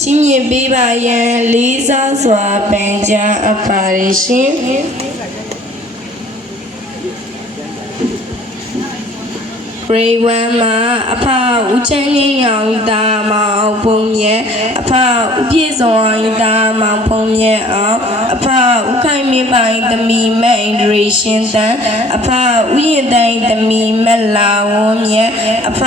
ချင်းမြင့်ပေးပါရန်လေးစားစွာပန်ကြားအပ်ပါတယ်ရှင်Grade 1မှာအဖဦးချမ်းငင်းရောင်တာမောင်ဖုံမြဲအဖဦးပြည့်စုံတာမောင်ဖုံမြဲအောင်အဖဦးခိုင်မင်းပိုင်သမီးမက်အင်ဒရေရှင်တန်အဖဦးရင်တိုင်းသမီးမက်လာဝန်းမြဲအဖ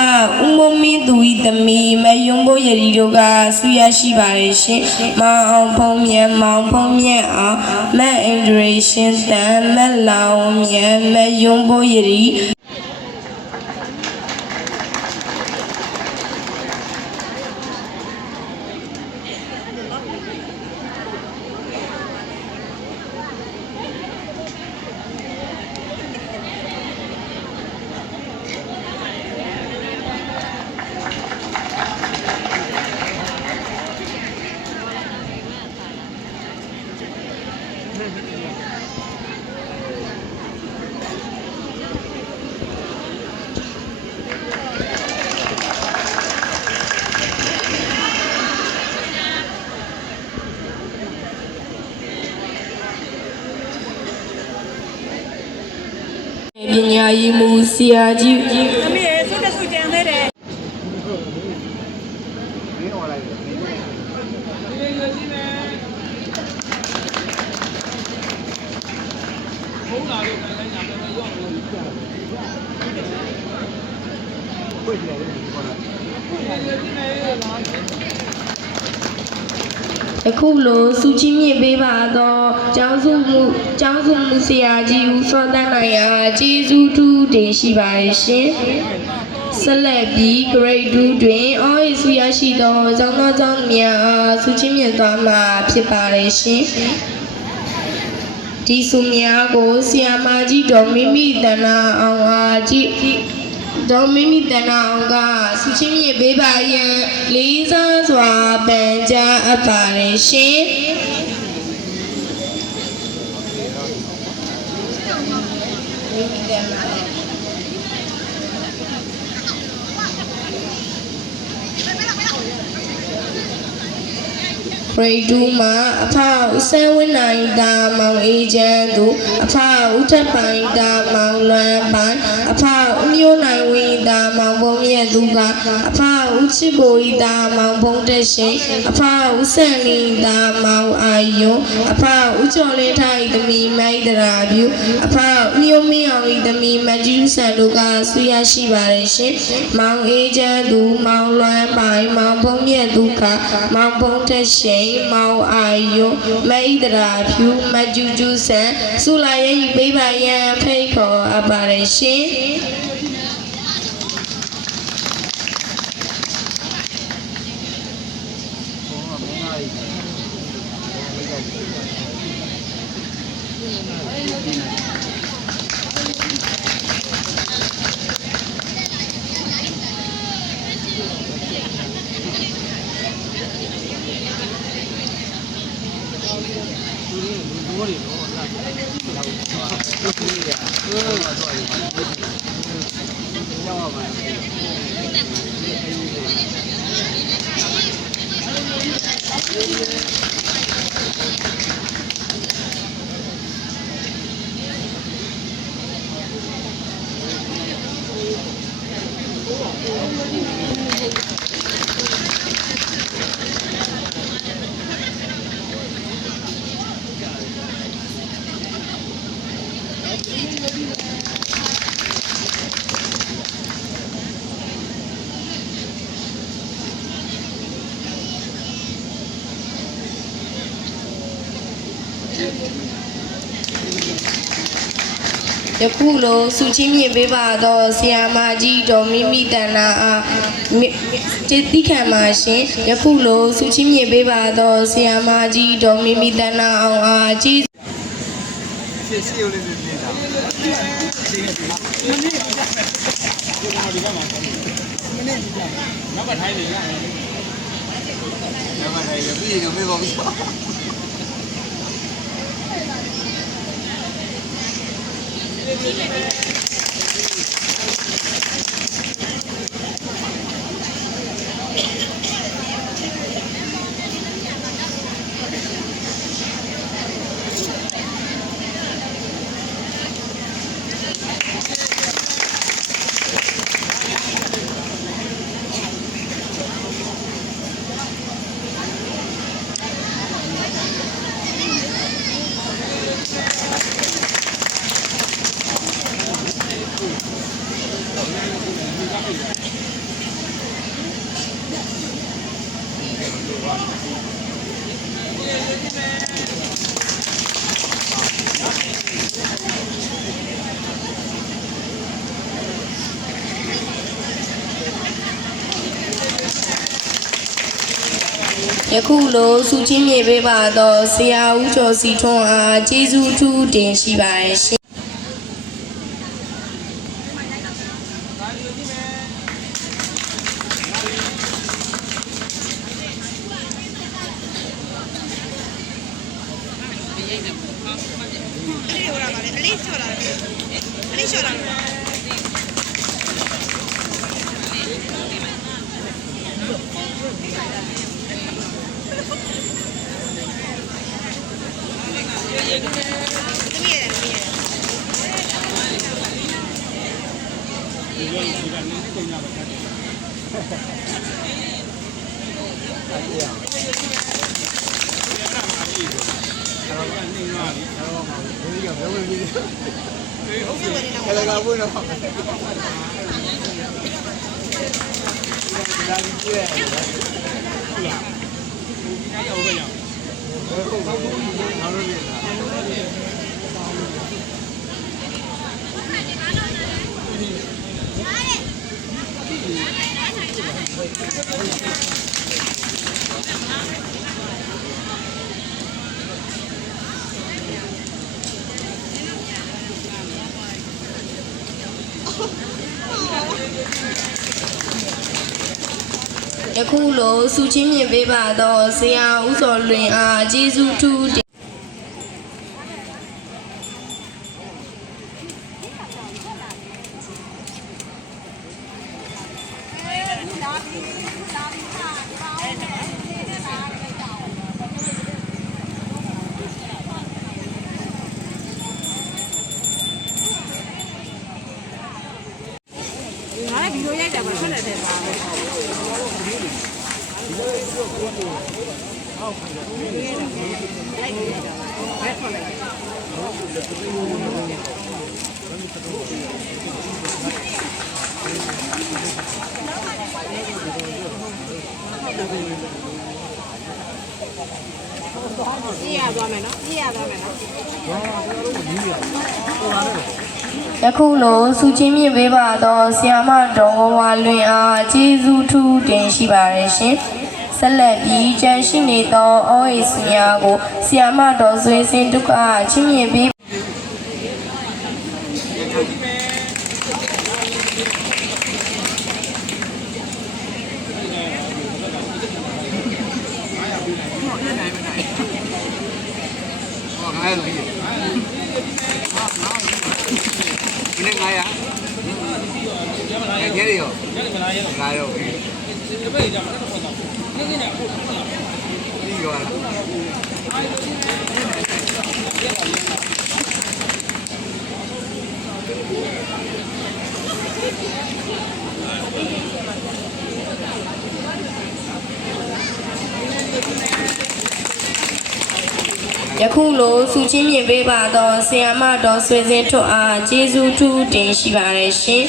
ဦးမုံမင်းသူဤသမီးမယုံဖို့ရည်တို့ကဆုရရှိပါတယ်ရှင်မောင်အောင်ဖုံမြဲမောင်ဖုံမြဲအောင်မက်အင်ဒရေရှင်တန်မက်လာဝန်းမြဲမယုံဖို့ရည်ပညာရေးမှုဆရာကြီးသမီးဆုတက်ဆုကျန်သေးတယ်အခုလိုစုချင်းမြင့်ပေးပါတော့ကျောင်းစုမှုဆရာကြီးဦးစောတန်းနိုင်ရာကျေးဇူးထူးတင်ရှိပါတယ်ရှင်ဆက်လက်ပြီး Grade 2 တွင် OS ရရှိသောကျောင်းသားကျောင်းများအားစုချင်းမြင့်သွားမှာဖြစ်ပါတယ်ရှင်ဒီစုများကိုဆရာမကြီးဒေါ်မီမီတနာအောင်အားကြီးဒေါ်မီမီတနာအောင်ကစုချင်းမြင့်ပေးပါရန်လေးစားစွာပန်ကြားအပ်ပါတယ်ရှင်Grade 2မှာအဖဦးဆန်းဝင်းနိုင်တာမောင်အေးချမ်းသူအဖဦးထပ်ပိုင်တာမောင်လွမ်းပိုင်အဖဦးမျိုးနိုင်ဝင်းတာမောင်ဘုံမြတ်သူကအဖဦးချစ်ကိုဤတာမောင်ဘုံတက်ရှိအဖဦးဆန့်လင်းတာမောင်အာယုံအဖဦးကျော်လေးထိုင်သမီးမိုက်တရာပြူအဖဦးမျိုးမင်းအောင်ဤသမီးမကျူးဆန်တို့ကဆွေးရရှိပါတယ်ရှင်မောင်အေးချမ်းသူမောင်လွမ်းပိုင်မောင်ဘုံမြတ်သူကမောင်ဘုံတက်ရှိမောင်အာယုမိတ်တရာဖြူမကျူးကျူးဆန်ဆုလာရဲ့ပေးပါရန်ဖိတ်ခေါ်အပ်ပါတယ်ရှင် ယခုလိုစုချင်းမြင့်ပေးပါသောဆရာမကြီးတော်မိမိတဏ္ဍာအားကျေးဇူးခံပါရှင်ယခုလိုစုချင်းမြင့်ပေးပါသောဆရာမကြီးတော်မိမိတဏ္ဍာအောင်အားကျေးရှေ့ဦးလေးနေတာမနေ့နောက်ထိုင်းနေရနောက်ထိုင်းရပြီးကမေးပါဦးယခုလိုစုချင်းမြင့်ပေးပါသောဆရာဦးကျော်စီထွန်းအားကျေးဇူးထူးတင်ရှိပါတယ်ရှင်ယခုလိုစုချင်းမြင့်ပေးပါသောဆရာဦးစောလွင်အားကျေးဇူးထူးတင်ယခုလိုစုချင်းမြင့်ပေးပါသောဆရာမတော်ဝဝလွင်အားကျေးဇူးထူးတင်ရှိပါတယ်ရှင်ဆက်လက်ပြီးကြံရှိနေသောဩဝိစများကိုဆရာမတော်ဆွေစင်ဒုက္ခချင်းမြင့်ပေး 900ပြီမနေ့900ငယ်ရော900ရောပြီဒီရောလားယခုလိုစုချင်းမြင်ပေးပါတော့ဆရာမတော်ဆွေစင်းထွတ်အားကျေးဇူးထူးတင်ရှိပါတယ်ရှင်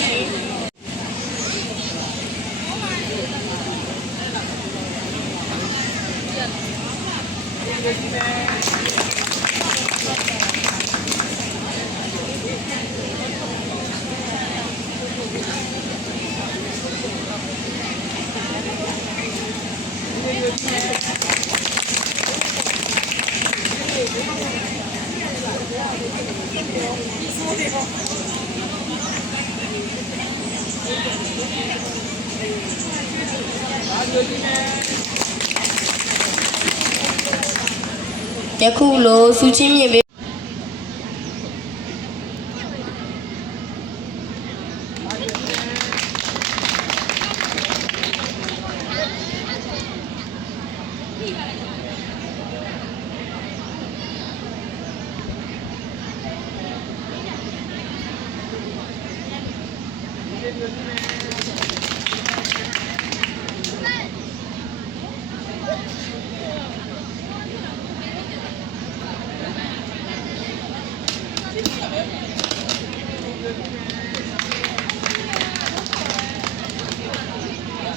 ယခုလိုစုချင်းမြင်ပေး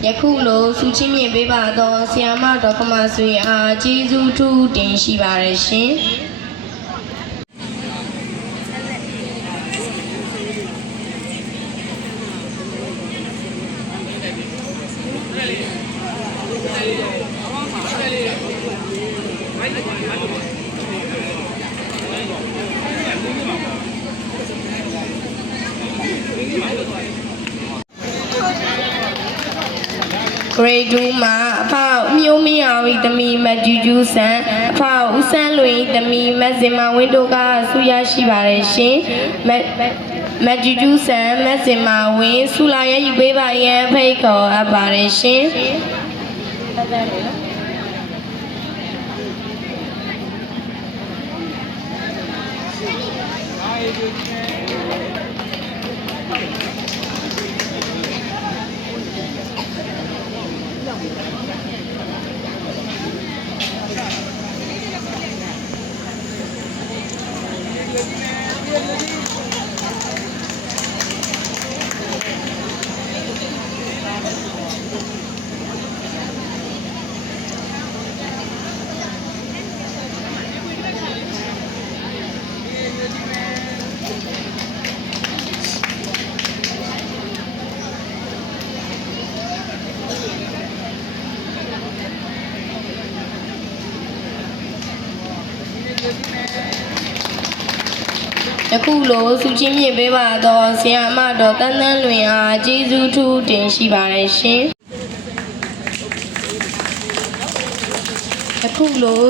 ယခုလိုစုချင်းမြင်ပေးပါတော့ဆရာမတော်ခမဆွေအားကျေးဇူးထူးတင်ရှိပါတယ်ရှင်Grade 2မှာအဖမျိုးမရဝီသမီမတ်ကျူးကျူးဆန်အဖဦးဆန်းလွင်သမီမတ်စင်မဝင်းတို့ကဆုရရှိပါတယ်ရှင်မတ်ကျူးကျူးဆန်မတ်စင်မဝင်းဆုလာရယူပေးပါရန်ဖိတ်ခေါ်အပ်ပါတယ်ရှင်ယခုလိုစုချင်းမြင်ပေးပါတော့ဆရာမတော်တန်းတန်းလွင်အားကျေးဇူးထူးတင်ရှိပါတယ်ရှင်ယခုလို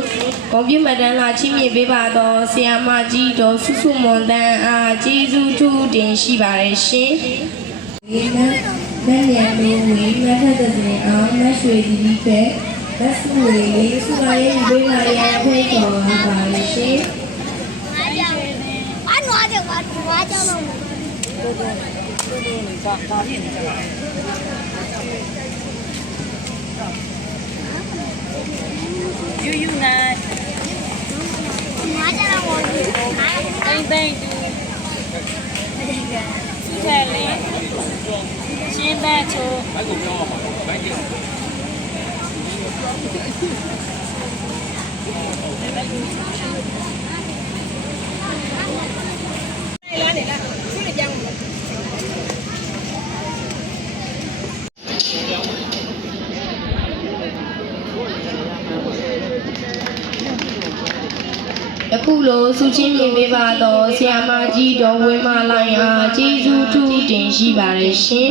ကွန်ပျူတာတန်းလာချင်းမြင်ပေးပါတော့ဆရာမကြီးတော်စုစုမွန်တန်းအားကျေးဇူးထူးတင်ရှိပါတယ်ရှင်ဒီမဲ့ရန်လေးဝီမထက်တဲ့အောင်မရွှေဒီပဲမဆူလေးစုပါရဲ့ဝေးလာရဲ့ဖိတ်တော်ပါလေရှင်ယူယူနာတိမ်တိမ်တူသူထဲလေးရှင်းတဲ့ချိုးဘိုက်ကိုပြောအောင်ပါဘိုက်ကြီးယခုလိုစုချင်းမြင်ပေးပါတော့ဆရာမကြီးတော်ဝင်းမလိုင်အားကျေးဇူးထူးတင်ရှိပါတယ်ရှင်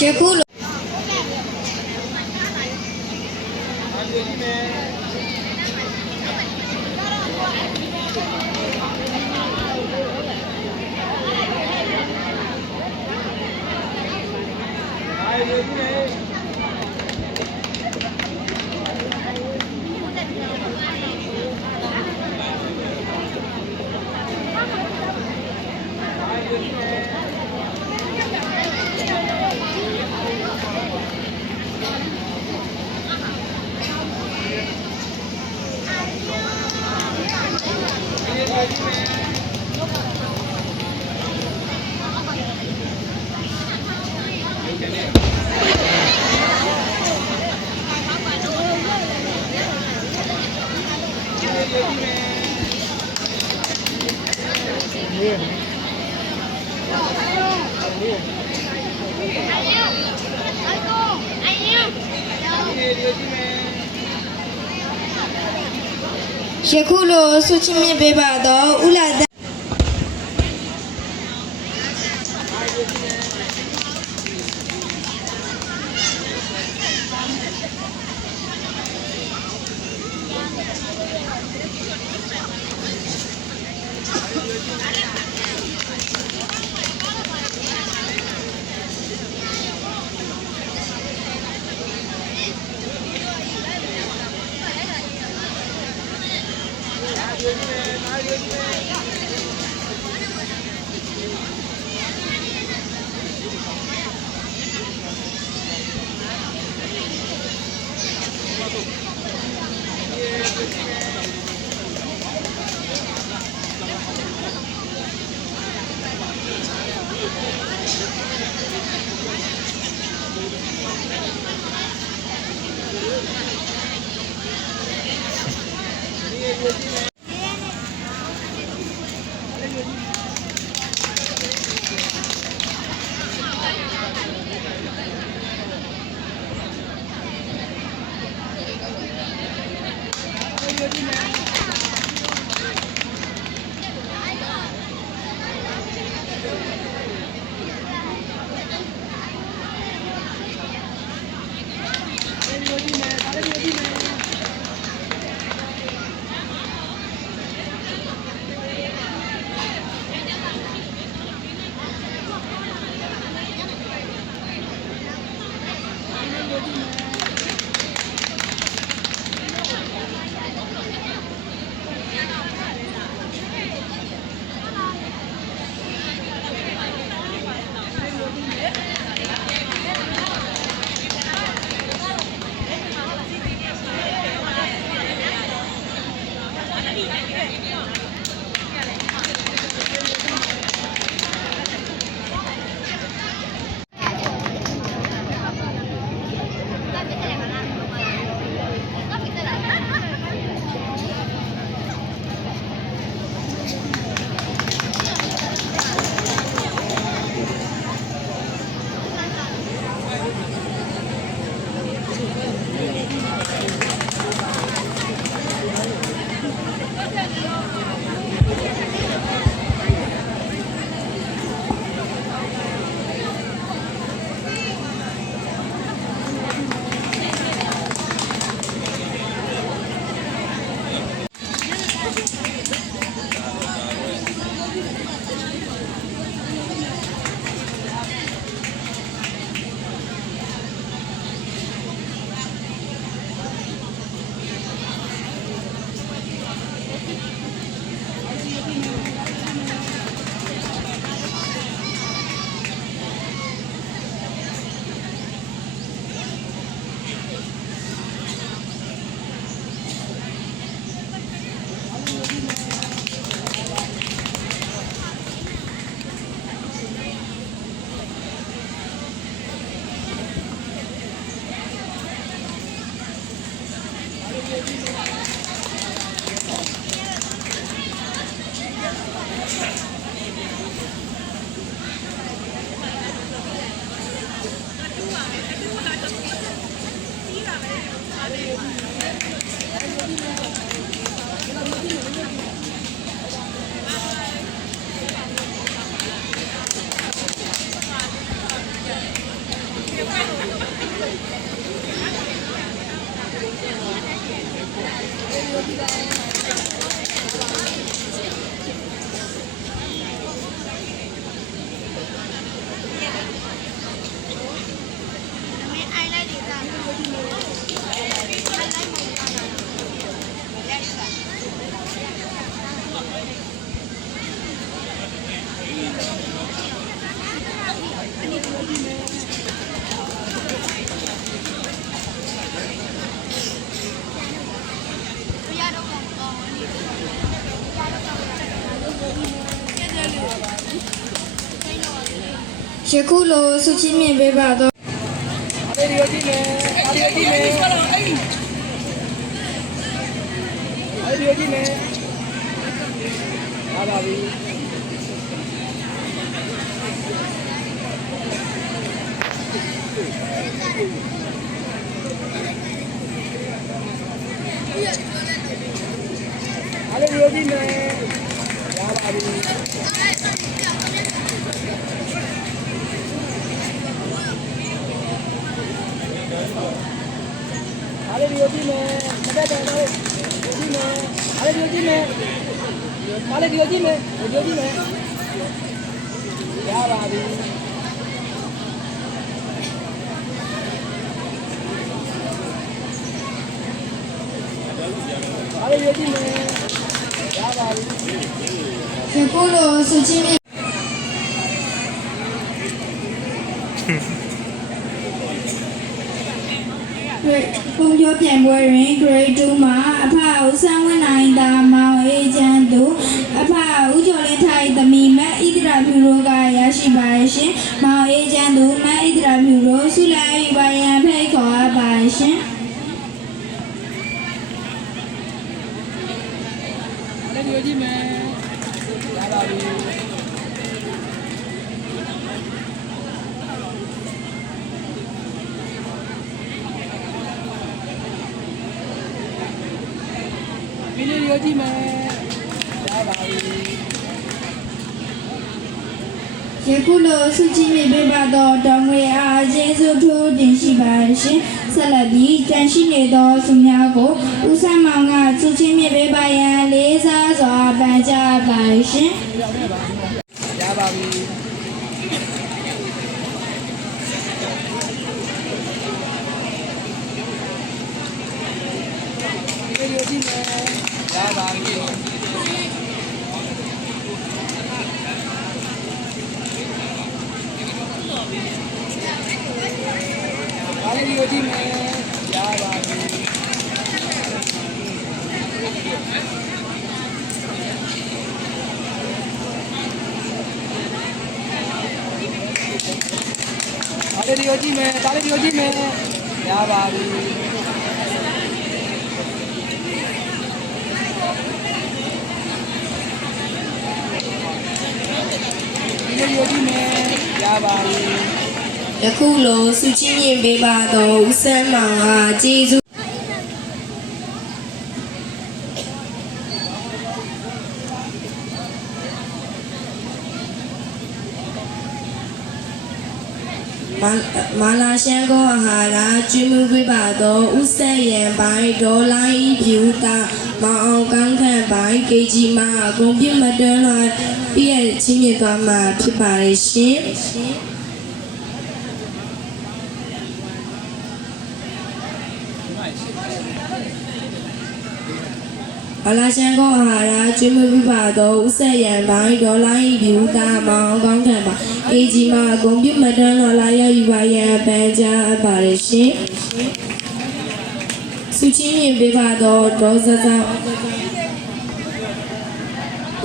ယခုလို ယခုလိုဆုချီးမြှင့်ပေးပါတော့ဦးလာဒ ယခုလိုစုချင်းမြင်ပေးပါတော့ အဲ့ဒီရောကြည့်မယ်အဲ့ဒီရောကြည့်မယ်အဲ့ဒီရောကြည့်မယ်ဟာပါပြီအဲ့ဒီရောကြည့်မယ်ရပါပြီအားလေးပြောကြည့်မယ်မတက်တယ်တော့ကြည့်မယ်အားလေးပြောကြည့်မယ်အားလေးပြောကြည့်မယ်ပြောကြည့်မယ်ရပါပြီအားလေးပြောကြည့်မယ်ရပါပြီ ယခုလိုစုချင်းမြင် ပုံပြောပြန်ပွဲတွင် grade 2မှာအဖဦးစန်းဝင်းနိုင်တာမောင်အေးချမ်းသူအဖဦးကျော်လင်းထိုင်သမီးမတ်ဣဒရာဖြူတို့ကရရှိပါရှင်မောင်အေးချမ်းသူမတ်ဣဒရာဖြူတို့ဆုလာယူပါရန်ဖိတ်ခေါ်ပါရှင် အားလေးပြောကြည့်မယ်ရပါပြီဒီလေးပြောကြည့်မယ်ရပါပြီ ယခုလိုစုကြည်မြင်ပေးပါတော့တော်ငွေအားကျေးဇူးထိုးတင်ရှိပါရှင်ဆက်လက်ပြီးတန်ရှိနေသောသူများကိုဦးဆန်းမောင်ကစုကြည်မြင်ပေးပါရန်လေးစားစွာပန်ကြားပါရှင် ရပါပြီဒီလိုကြည့်မယ်ရပါပြီအားလေးကိုကြည့်မယ်ရပါပြီအားလေးကိုကြည့်မယ်ဒါလေးကိုကြည့်မယ်ရပါပြီဒီလေးကိုကြည့်မယ်ရပါပြီ ယခုလိုစုချင်းမြင်ပေးပါတော့ဦးဆန်းမောင်ကကျေးဇူးမာလာရှန်ကိုအာဟာရကျွေးမွေးပေးပါတော့ဦးဆက်ရန်ပိုင်းဒေါ်လာဤပြူတာမောင်အောင်ကောင်းခန့်ပိုင်းကေကြီးမှာအကုန်ပြမတွန်းလာပြည့်ချင်းမြင်သွားမှာဖြစ်ပါရဲ့ရှင်အလာရှန်ကောအာဟာရကျွေးမွေးပေးပါတော့ဦးဆက်ရန်ပိုင်းဒေါ်လာဤပြူတာမောင်အောင်ကောင်းခန့်ပါကေကြီးမှာအကုန်ပြမတွန်းလာရယူပါရန်ပန်ကြားပါရဲ့ရှင်စုချင်းမြင်ပေးပါတော့ဒေါ်စစ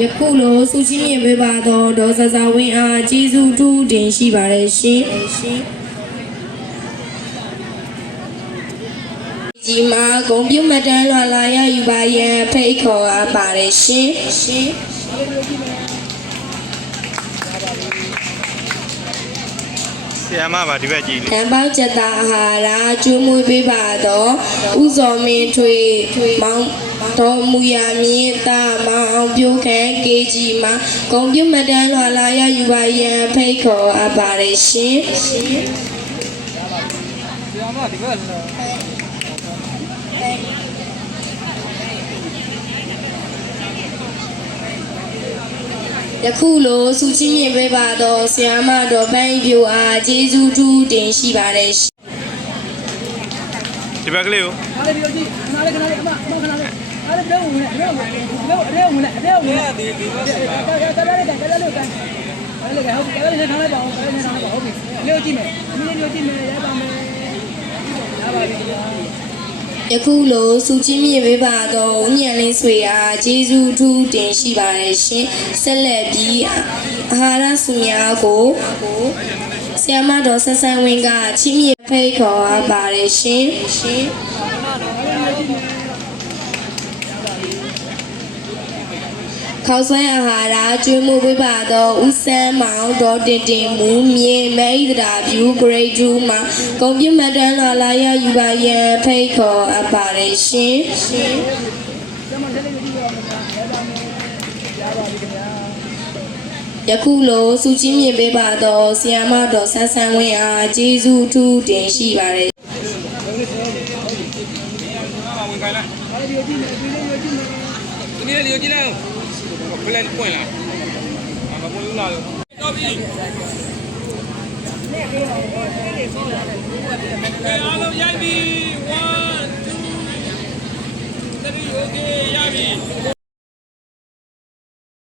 ယခုလိုစုချင်းမြင်ပေးပါတော့ဒေါ်စစဝင်းအားကျေးဇူးထူးတင်ရှိပါတယ်ရှင်ဒီမှာဂုံပြုတ်မတန်းလွာလာရယူပါရန်ဖိတ်ခေါ်အပ်ပါတယ်ရှင် ဆရာမပါဒီဘက်ကြည့် တံပေါက်ချက်သားအာဟာရကျွေးမွေးပေးပါတော့ဥဇော်မင်းထွေမောင်တော်မူရမြင့်တာမောင်အောင်ပြုခံကေကြီးမှာဂုံပြုတ်မတန်းလွာလာရယူပါရန်ဖိတ်ခေါ်အပ်ပါတယ်ရှင် ဆရာမဒီဘက်လာ ယခုလိုစုချင်းမြင်ပေးပါတော့ဆရာမတော်ပန်းပြူအားကျေးဇူးထူးတင်ရှိပါတယ်ရှင် ဒီဘက်ကလေးကို အားလေးပြောကြည့်နားလေးခဏလေးအမခဏလေးအားလေးပြောဝင်လေဝင်လေဝင်လေဒီဘက်ဆက်ပါကလာလေးကလာလေးကအားလေးကဟုတ်ကဲလေးထားလိုက်ပါဦးကလေးထားလိုက်ပါဟုတ်ပြီလေးကြည့်မယ်အမလေးပြောကြည့်မယ်ရပါမယ်ရပါပြီ ယခုလိုစုချင်းမြင်ပေးပါတော့ဦးညံလင်းဆွေအားကျေးဇူးထူးတင်ရှိပါတယ်ရှင်ဆက်လက်ပြီးအာဟာရစုများကို ဆရာမတော်ဆက်ဆန်းဝင်းကချီးမြှင့်ဖိတ်ခေါ်အပ်ပါတယ်ရှင်ခေါဆွဲအာဟာရကျွေးမှုဝိပါသောဦးစန်းမောင်ဒေါ်တင်တင်မူမြေမိတ်တာဗျူ grade 2မှာဂုဏ်ပြုမှတ်တမ်းလာရယူပါရန်ဖိတ်ခေါ်အပ်ပါတယ်ရှင်ယခုလိုစုချင်းမြင့်ပေးပါသောဆီယာမတော်ဆန်းဆန်းဝင်းအားကျေးဇူးထူးတင်ရှိပါတယ် 你那有几辆？回来你滚了，啊，把我有哪有？倒闭。给阿龙压逼，1、2、3，OK，压逼。